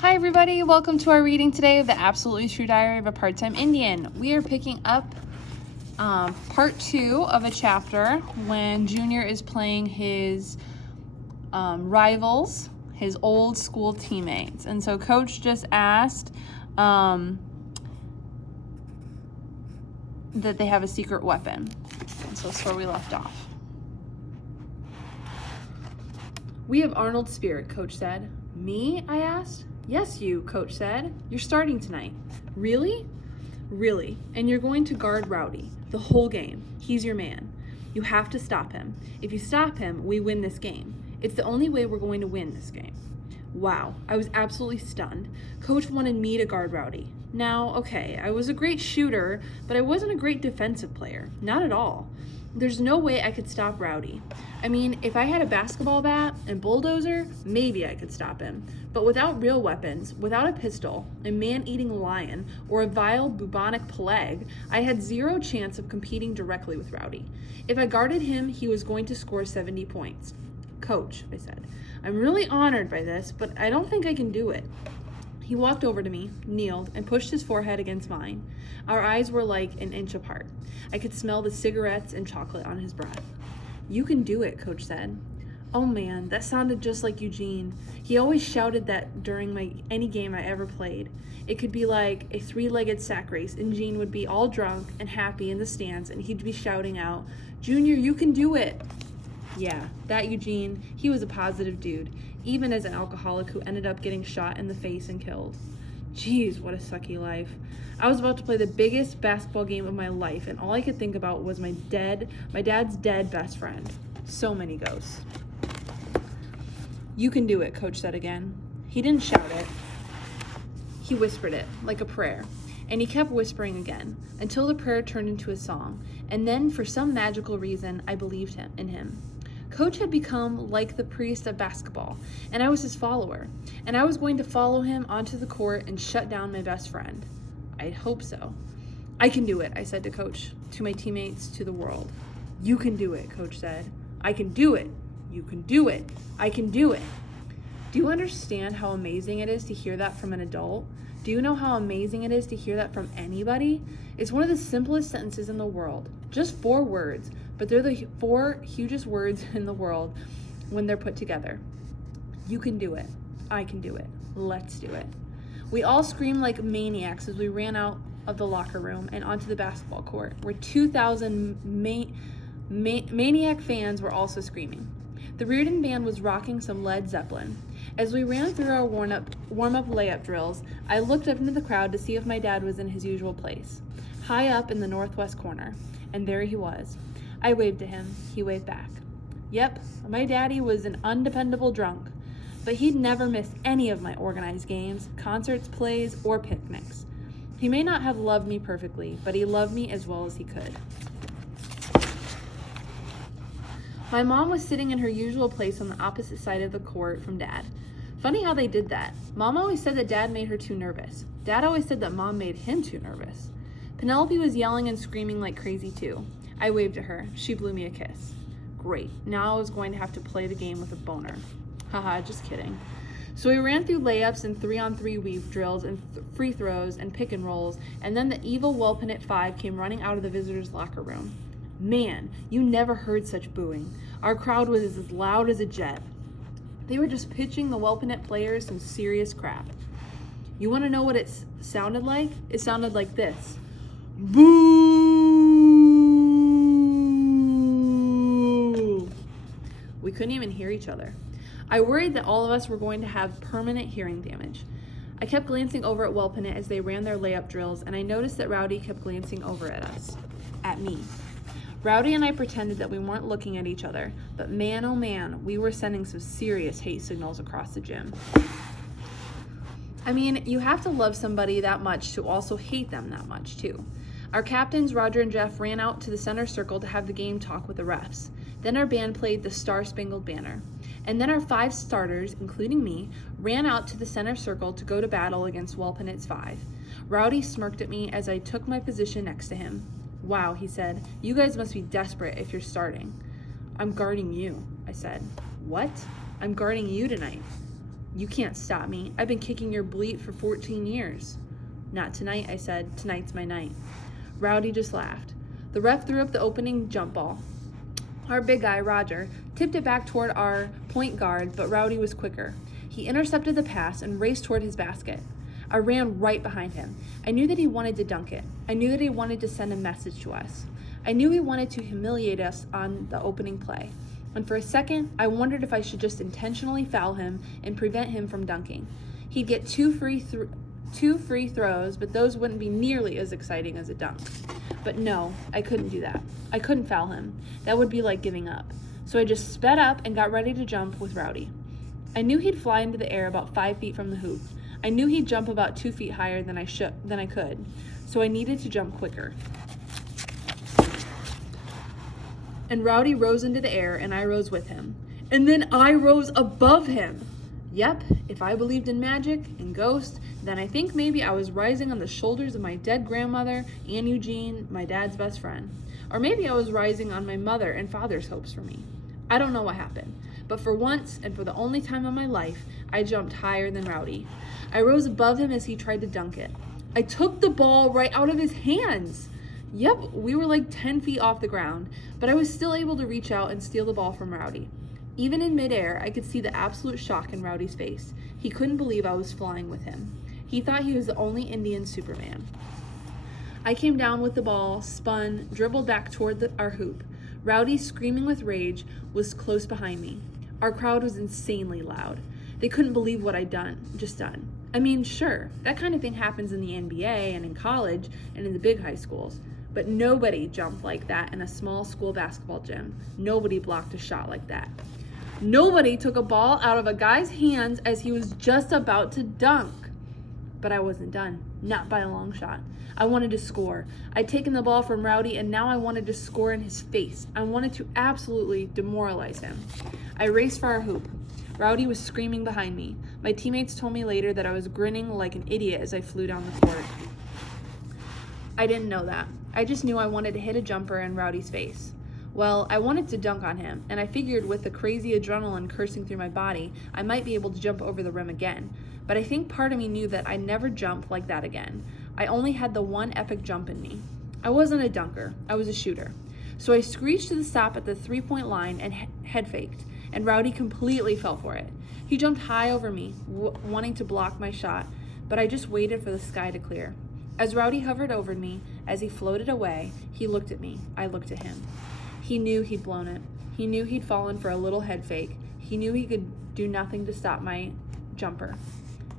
Hi everybody, welcome to our reading today of The Absolutely True Diary of a Part-Time Indian. We are picking up part 2 of a chapter when Junior is playing his rivals, his old school teammates. And so Coach just asked that they have a secret weapon. And so that's where we left off. "We have Arnold Spirit," Coach said. "Me?" I asked. "Yes, you," Coach said. "You're starting tonight." "Really?" "Really. And you're going to guard Rowdy the whole game. He's your man. You have to stop him. If you stop him, we win this game. It's the only way we're going to win this game." Wow, I was absolutely stunned. Coach wanted me to guard Rowdy. Now, okay, I was a great shooter, but I wasn't a great defensive player. Not at all. There's no way I could stop Rowdy. I mean, if I had a basketball bat and bulldozer, maybe I could stop him. But without real weapons, without a pistol, a man-eating lion, or a vile bubonic plague, I had zero chance of competing directly with Rowdy. If I guarded him, he was going to score 70 points. "Coach," I said, "I'm really honored by this, but I don't think I can do it." He walked over to me, kneeled, and pushed his forehead against mine. Our eyes were like an inch apart. I could smell the cigarettes and chocolate on his breath. "You can do it," Coach said. Oh man, that sounded just like Eugene. He always shouted that during any game I ever played. It could be like a 3-legged sack race, and Gene would be all drunk and happy in the stands, and he'd be shouting out, "Junior, you can do it!" Yeah, that Eugene, he was a positive dude, even as an alcoholic who ended up getting shot in the face and killed. Jeez, what a sucky life. I was about to play the biggest basketball game of my life, and all I could think about was my dad's dead best friend. So many ghosts. "You can do it," Coach said again. He didn't shout it. He whispered it, like a prayer. And he kept whispering again, until the prayer turned into a song. And then, for some magical reason, I believed in him. Coach had become like the priest of basketball, and I was his follower. And I was going to follow him onto the court and shut down my best friend. I'd hope so. "I can do it," I said to Coach, to my teammates, to the world. "You can do it," Coach said. "I can do it. You can do it. I can do it." Do you understand how amazing it is to hear that from an adult? Do you know how amazing it is to hear that from anybody? It's one of the simplest sentences in the world. Just 4 words, but they're the 4 hugest words in the world when they're put together. You can do it. I can do it. Let's do it. We all screamed like maniacs as we ran out of the locker room and onto the basketball court, where 2,000 maniac fans were also screaming. The Reardon Band was rocking some Led Zeppelin. As we ran through our warm-up layup drills, I looked up into the crowd to see if my dad was in his usual place, high up in the northwest corner, and there he was. I waved to him. He waved back. Yep, my daddy was an undependable drunk, but he'd never miss any of my organized games, concerts, plays, or picnics. He may not have loved me perfectly, but he loved me as well as he could. My mom was sitting in her usual place on the opposite side of the court from Dad. Funny how they did that. Mom always said that Dad made her too nervous. Dad always said that Mom made him too nervous. Penelope was yelling and screaming like crazy too. I waved at her. She blew me a kiss. Great. Now I was going to have to play the game with a boner. Haha, just kidding. So we ran through layups and 3-on-3 weave drills and free throws and pick and rolls, and then the evil Welpinit 5 came running out of the visitors' locker room. Man, you never heard such booing. Our crowd was as loud as a jet. They were just pitching the Welpinit players some serious crap. You want to know what it sounded like? It sounded like this. Boo! We couldn't even hear each other. I worried that all of us were going to have permanent hearing damage. I kept glancing over at Welpinit as they ran their layup drills, and I noticed that Rowdy kept glancing over at us. At me. Rowdy and I pretended that we weren't looking at each other, but man, oh man, we were sending some serious hate signals across the gym. I mean, you have to love somebody that much to also hate them that much, too. Our captains, Roger and Jeff, ran out to the center circle to have the game talk with the refs. Then our band played the Star-Spangled Banner. And then our 5 starters, including me, ran out to the center circle to go to battle against Welpinit's 5. Rowdy smirked at me as I took my position next to him. "Wow," he said, "you guys must be desperate if you're starting." "I'm guarding you," I said. "What?" "I'm guarding you tonight." You can't stop me. I've been kicking your bleat for 14 years. Not tonight, I said. Tonight's my night. Rowdy just laughed. The ref threw up the opening jump ball. Our big guy, Roger, tipped it back toward our point guard, but Rowdy was quicker. He intercepted the pass and raced toward his basket. I ran right behind him. I knew that he wanted to dunk it. I knew that he wanted to send a message to us. I knew he wanted to humiliate us on the opening play. And for a second, I wondered if I should just intentionally foul him and prevent him from dunking. He'd get two free throws, but those wouldn't be nearly as exciting as a dunk. But no, I couldn't do that. I couldn't foul him. That would be like giving up. So I just sped up and got ready to jump with Rowdy. I knew he'd fly into the air about 5 feet from the hoop. I knew he'd jump about 2 feet higher than I could. So I needed to jump quicker. And Rowdy rose into the air, and I rose with him. And then I rose above him. Yep, if I believed in magic and ghosts, then I think maybe I was rising on the shoulders of my dead grandmother, Ann Eugene, my dad's best friend. Or maybe I was rising on my mother and father's hopes for me. I don't know what happened, but for once, and for the only time in my life, I jumped higher than Rowdy. I rose above him as he tried to dunk it. I took the ball right out of his hands. Yep, we were like 10 feet off the ground, but I was still able to reach out and steal the ball from Rowdy. Even in midair, I could see the absolute shock in Rowdy's face. He couldn't believe I was flying with him. He thought he was the only Indian Superman. I came down with the ball, spun, dribbled back toward our hoop. Rowdy, screaming with rage, was close behind me. Our crowd was insanely loud. They couldn't believe what I'd just done. I mean, sure, that kind of thing happens in the NBA and in college and in the big high schools. But nobody jumped like that in a small school basketball gym. Nobody blocked a shot like that. Nobody took a ball out of a guy's hands as he was just about to dunk. But I wasn't done. Not by a long shot. I wanted to score. I'd taken the ball from Rowdy, and now I wanted to score in his face. I wanted to absolutely demoralize him. I raced for our hoop. Rowdy was screaming behind me. My teammates told me later that I was grinning like an idiot as I flew down the court. I didn't know that. I just knew I wanted to hit a jumper in Rowdy's face. Well, I wanted to dunk on him, and I figured with the crazy adrenaline coursing through my body, I might be able to jump over the rim again. But I think part of me knew that I'd never jump like that again. I only had the one epic jump in me. I wasn't a dunker, I was a shooter. So I screeched to the stop at the 3-point line and head faked, and Rowdy completely fell for it. He jumped high over me, wanting to block my shot, but I just waited for the sky to clear. As Rowdy hovered over me, as he floated away, he looked at me. I looked at him. He knew he'd blown it. He knew he'd fallen for a little head fake. He knew he could do nothing to stop my jumper.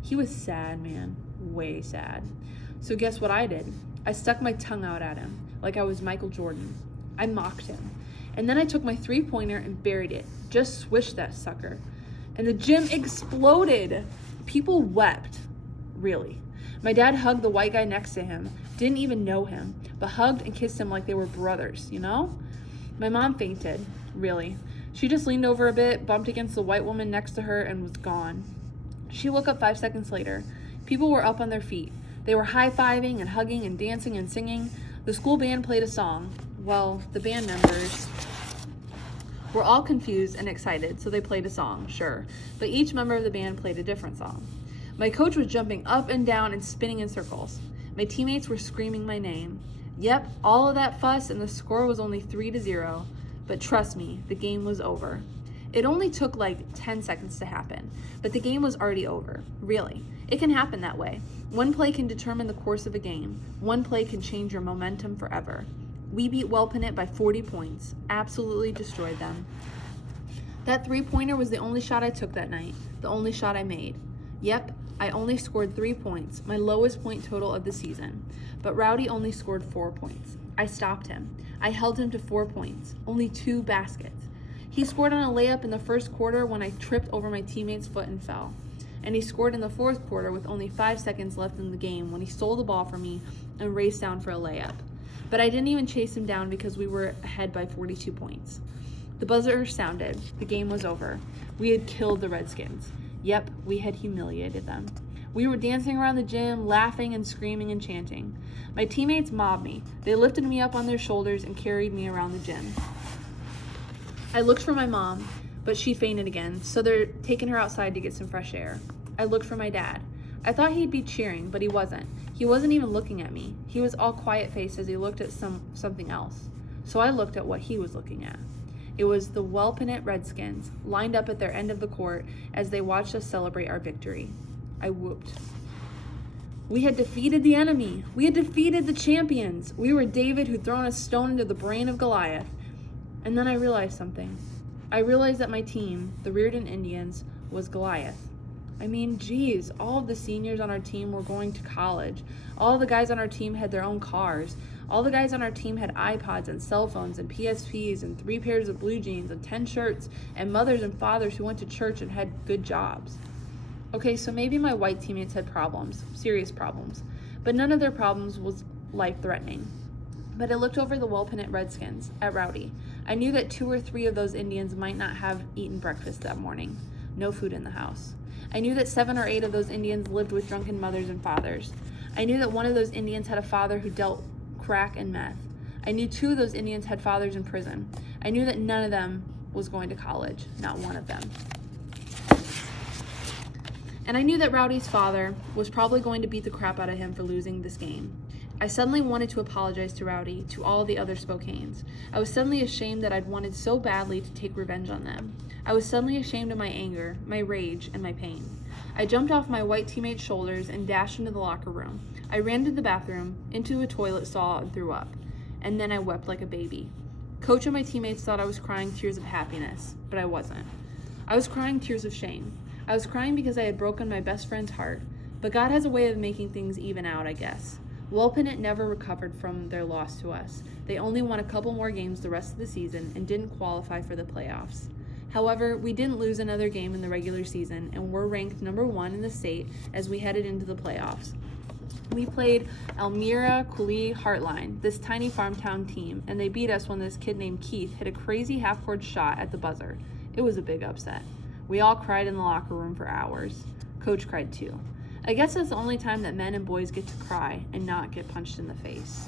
He was sad, man. Way sad. So guess what I did? I stuck my tongue out at him, like I was Michael Jordan. I mocked him. And then I took my 3-pointer and buried it. Just swished that sucker. And the gym exploded. People wept. Really. My dad hugged the white guy next to him. Didn't even know him, but hugged and kissed him like they were brothers, you know? My mom fainted. Really. She just leaned over a bit, bumped against the white woman next to her, and was gone. She woke up 5 seconds later. People were up on their feet. They were high-fiving and hugging and dancing and singing. The school band played a song. Well, the band members were all confused and excited, so they played a song, sure. But each member of the band played a different song. My coach was jumping up and down and spinning in circles. My teammates were screaming my name. Yep, all of that fuss and the score was only 3-0. But trust me, the game was over. It only took like 10 seconds to happen, but the game was already over. Really. It can happen that way. One play can determine the course of a game. One play can change your momentum forever. We beat Welpinit by 40 points. Absolutely destroyed them. That 3-pointer was the only shot I took that night. The only shot I made. Yep, I only scored 3 points, my lowest point total of the season. But Rowdy only scored 4 points. I stopped him. I held him to 4 points, only 2 baskets. He scored on a layup in the first quarter when I tripped over my teammate's foot and fell. And he scored in the fourth quarter with only 5 seconds left in the game when he stole the ball from me and raced down for a layup. But I didn't even chase him down because we were ahead by 42 points. The buzzer sounded. The game was over. We had killed the Redskins. Yep, we had humiliated them. We were dancing around the gym, laughing and screaming and chanting. My teammates mobbed me. They lifted me up on their shoulders and carried me around the gym. I looked for my mom. but she fainted again, so they're taking her outside to get some fresh air. I looked for my dad. I thought he'd be cheering, but he wasn't. He wasn't even looking at me. He was all quiet-faced as he looked at something else. So I looked at what he was looking at. It was the well-pennant Redskins, lined up at their end of the court as they watched us celebrate our victory. I whooped. We had defeated the enemy. We had defeated the champions. We were David who'd thrown a stone into the brain of Goliath. And then I realized something. I realized that my team, the Reardon Indians, was Goliath. I mean, geez, all of the seniors on our team were going to college. All the guys on our team had their own cars. All the guys on our team had iPods and cell phones and PSPs and 3 pairs of blue jeans and 10 shirts and mothers and fathers who went to church and had good jobs. Okay, so maybe my white teammates had problems, serious problems, but none of their problems was life-threatening. But I looked over the well-pennant Redskins at Rowdy. I knew that 2 or 3 of those Indians might not have eaten breakfast that morning. No food in the house. I knew that 7 or 8 of those Indians lived with drunken mothers and fathers. I knew that one of those Indians had a father who dealt crack and meth. I knew 2 of those Indians had fathers in prison. I knew that none of them was going to college, not one of them. And I knew that Rowdy's father was probably going to beat the crap out of him for losing this game. I suddenly wanted to apologize to Rowdy, to all the other Spokanes. I was suddenly ashamed that I'd wanted so badly to take revenge on them. I was suddenly ashamed of my anger, my rage, and my pain. I jumped off my white teammate's shoulders and dashed into the locker room. I ran to the bathroom, into a toilet stall, and threw up. And then I wept like a baby. Coach and my teammates thought I was crying tears of happiness, but I wasn't. I was crying tears of shame. I was crying because I had broken my best friend's heart, but God has a way of making things even out, I guess. Well-Pennant never recovered from their loss to us. They only won a couple more games the rest of the season and didn't qualify for the playoffs. However, we didn't lose another game in the regular season and were ranked number 1 in the state as we headed into the playoffs. We played Elmira Cooley Heartline, this tiny farm town team, and they beat us when this kid named Keith hit a crazy half-court shot at the buzzer. It was a big upset. We all cried in the locker room for hours. Coach cried too. I guess that's the only time that men and boys get to cry and not get punched in the face.